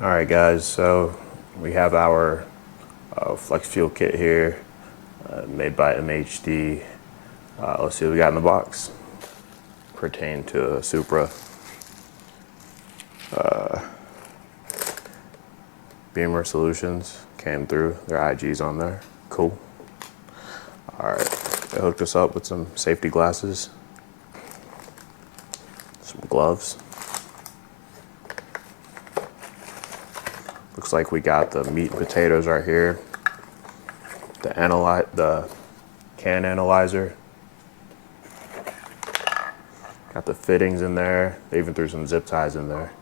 All right, guys, so we have our Flex Fuel Kit here, made by MHD. Let's see what we got in the box. Pertain to Supra. Beamer Solutions came through, their IG's on there. Cool. All right, they hooked us up with some safety glasses, some gloves. Looks like we got the meat and potatoes right here. The can analyzer. Got the fittings in there. They even threw some zip ties in there.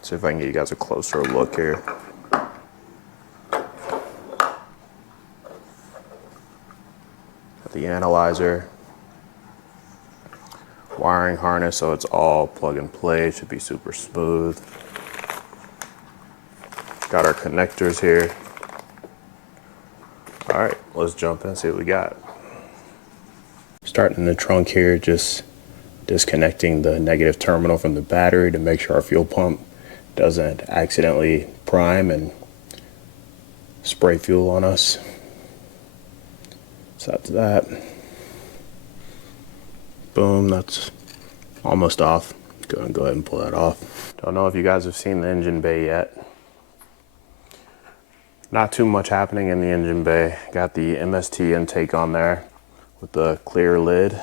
See if I can get you guys a closer look here. Got the analyzer. Wiring harness, so it's all plug and play. Should be super smooth. Got our connectors here. All right, let's jump in and see what we got. Starting in the trunk here, just disconnecting the negative terminal from the battery to make sure our fuel pump doesn't accidentally prime and spray fuel on us. So that's that. Boom, that's almost off. Go ahead and pull that off. Don't know if you guys have seen the engine bay yet. Not too much happening in the engine bay. Got the MST intake on there with the clear lid.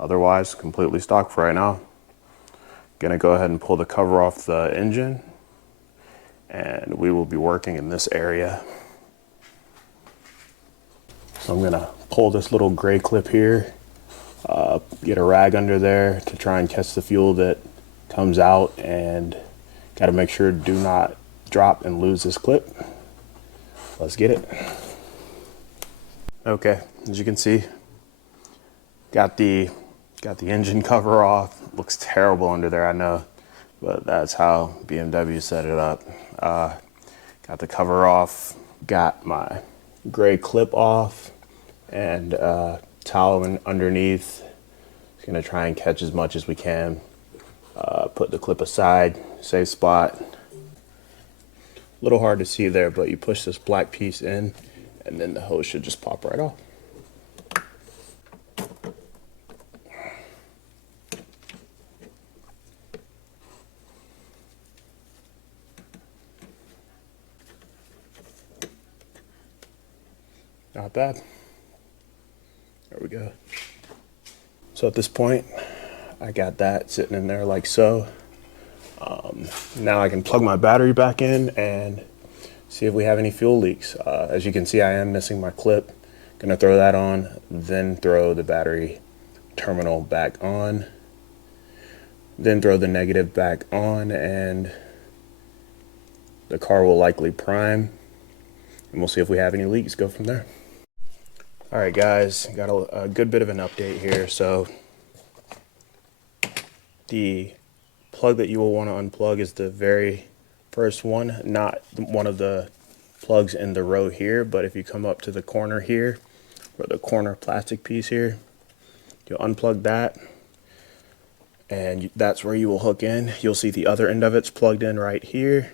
Otherwise, completely stock for right now. Gonna go ahead and pull the cover off the engine, and we will be working in this area. So I'm gonna pull this little gray clip here, get a rag under there to try and catch the fuel that comes out, and gotta make sure do not drop and lose this clip. Let's get it. Okay, as you can see, got the engine cover off. Looks terrible under there, I know, but that's how BMW set it up. Got the cover off, got my gray clip off, and towel underneath. Just gonna try and catch as much as we can. Put the clip aside, safe spot. A little hard to see there, but you push this black piece in, and then the hose should just pop right off. Not bad. There we go. So at this point, I got that sitting in there like so. Now I can plug my battery back in and see if we have any fuel leaks. As you can see, I am missing my clip. Gonna throw that on, then throw the battery terminal back on, then throw the negative back on, and the car will likely prime, and we'll see if we have any leaks. Go from there. All right, guys, got a good bit of an update here. So the plug that you will want to unplug is the very first one, not one of the plugs in the row here, but if you come up to the corner here, or the corner plastic piece here, you'll unplug that, and that's where you will hook in. You'll see the other end of it's plugged in right here.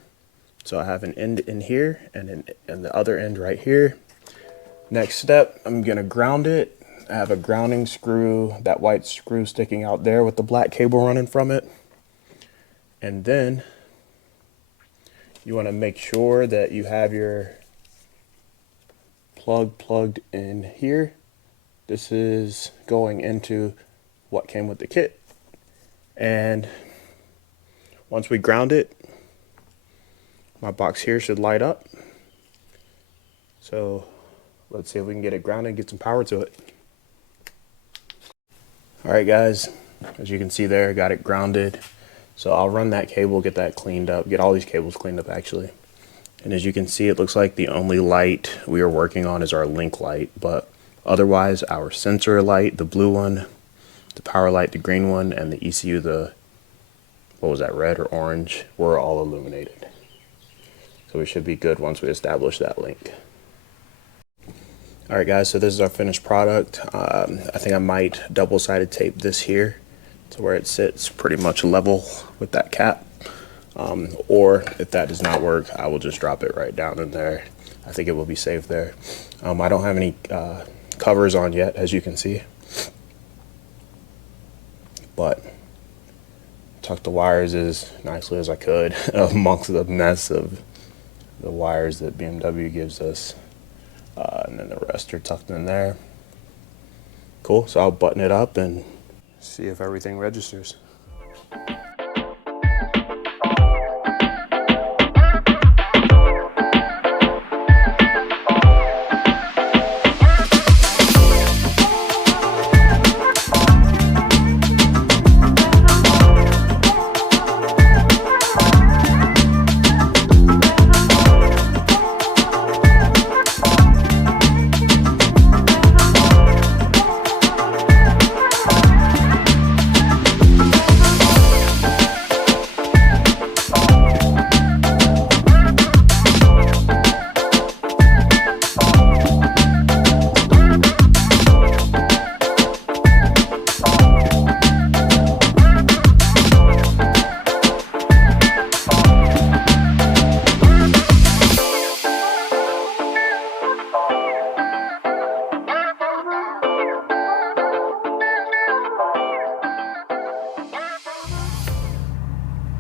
So I have an end in here and the other end right here. Next step, I'm gonna ground it. I have a grounding screw, that white screw sticking out there with the black cable running from it. And then you want to make sure that you have your plug plugged in here. This is going into what came with the kit. And once we ground it, my box here should light up. So let's see if we can get it grounded and get some power to it. All right, guys, as you can see there, got it grounded. So I'll run that cable, get that cleaned up, get all these cables cleaned up actually. And as you can see, it looks like the only light we are working on is our link light, but otherwise our sensor light, the blue one, the power light, the green one, and the ECU, the, what was that, red or orange, were all illuminated. So we should be good once we establish that link. All right, guys, so this is our finished product. I think I might double-sided tape this here to where it sits pretty much level with that cap. Or if that does not work, I will just drop it right down in there. I think it will be safe there. I don't have any covers on yet, as you can see, but tucked the wires as nicely as I could amongst the mess of the wires that BMW gives us, and then the rest are tucked in there. Cool, so I'll button it up and see if everything registers.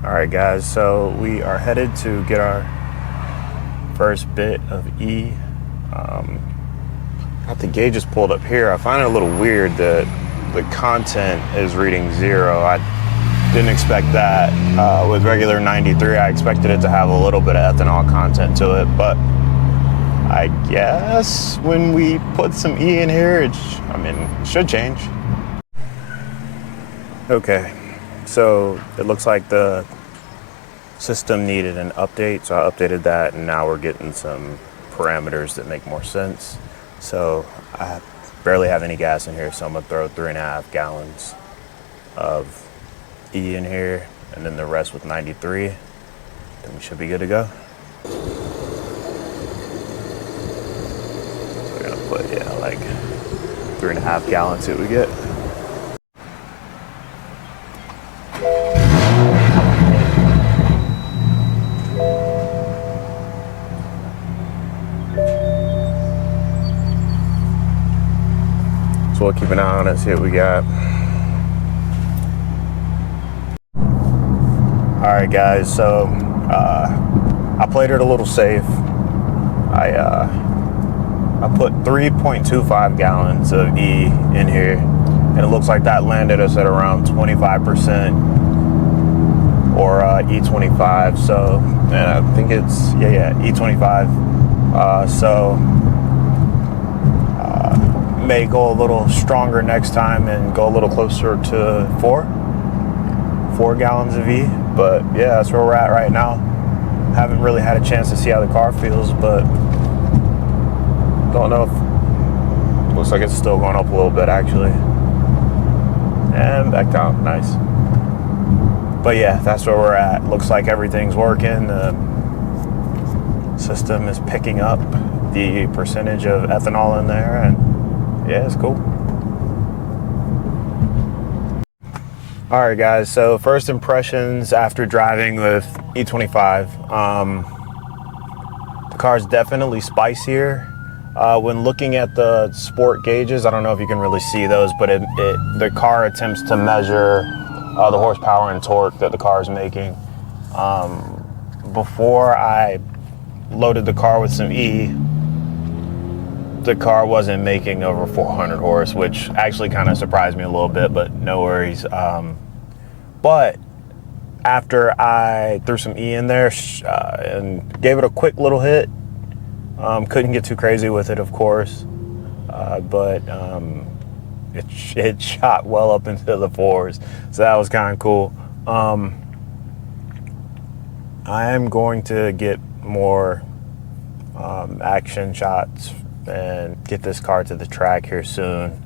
Alright guys, so we are headed to get our first bit of E. Got the gauges pulled up here. I find it a little weird that the content is reading 0. I didn't expect that. With regular 93, I expected it to have a little bit of ethanol content to it, but I guess when we put some E in here, it should change. Okay, so it looks like the system needed an update, so I updated that, and now we're getting some parameters that make more sense. So I barely have any gas in here, so I'm gonna throw 3.5 gallons of E in here, and then the rest with 93, then we should be good to go. So we're gonna put, like 3.5 gallons, see what we get. So we'll keep an eye on it, see what we got. All right, guys, so I played it a little safe. I put 3.25 gallons of E in here, and it looks like that landed us at around 25% or E25. So, and I think it's E25. May go a little stronger next time and go a little closer to 4 gallons of E. But yeah, that's where we're at right now. Haven't really had a chance to see how the car feels, but don't know if, looks like it's still going up a little bit actually. And back down, nice. But yeah, that's where we're at. Looks like everything's working. The system is picking up the percentage of ethanol in there, and yeah, it's cool. All right, guys, so first impressions after driving with E25. The car's definitely spicier. When looking at the sport gauges, I don't know if you can really see those, but the car attempts to measure the horsepower and torque that the car is making. Before I loaded the car with some E, the car wasn't making over 400 horse, which actually kind of surprised me a little bit, but no worries. But after I threw some E in there and gave it a quick little hit, couldn't get too crazy with it, of course, but it shot well up into the 4s, so that was kind of cool. I am going to get more action shots and get this car to the track here soon,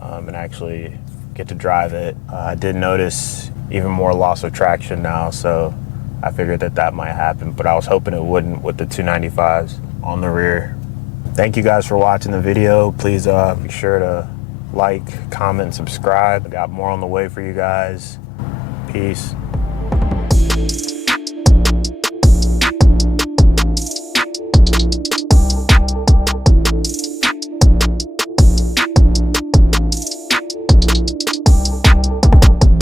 and actually get to drive it. I did notice even more loss of traction now, so I figured that might happen, but I was hoping it wouldn't with the 295s on the rear. Thank you guys for watching the video. Please be sure to like, comment, subscribe. I got more on the way for you guys. Peace.